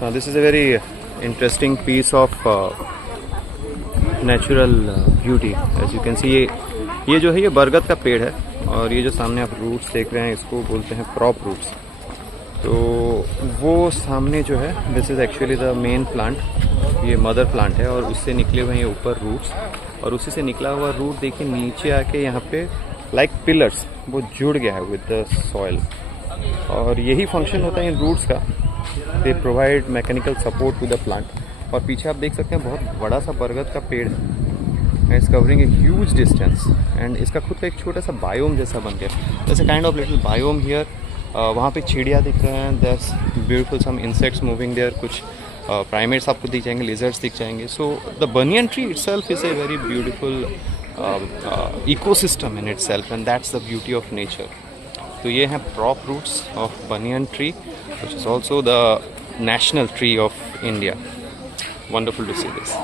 This is a very interesting piece of natural beauty. As you can see, ये जो है ये बरगद का पेड़ है और ये जो सामने आप रूट्स देख रहे हैं इसको बोलते हैं क्रॉप रूट्स. तो वो सामने जो है this is actually the main plant. ये मदर प्लांट है और उससे निकले हुए हैं ऊपर रूट्स और उसी से निकला हुआ रूट देखिए नीचे आके यहाँ पे लाइक पिलर्स वो जुड़ गया है विद द सॉइल. और यही फंक्शन होता है इन रूट्स का. They provide mechanical support to the plant. और पीछे आप देख सकते हैं बहुत बड़ा सा बरगद का पेड़ है. It's covering a huge distance and इसका खुद का एक छोटा सा बायोम जैसा बन गया. जैसे kind of little biome here. वहाँ पे चिड़िया दिख रहे हैं. There's beautiful some insects moving there. कुछ प्राइमेट्स आपको दिख जाएंगे, लिजर्ड्स दिख जाएंगे. So the banyan tree itself is a very beautiful ecosystem in itself, and that's the beauty of nature. तो ये हैं prop roots of banyan tree, which is also the national tree of India. Wonderful to see this.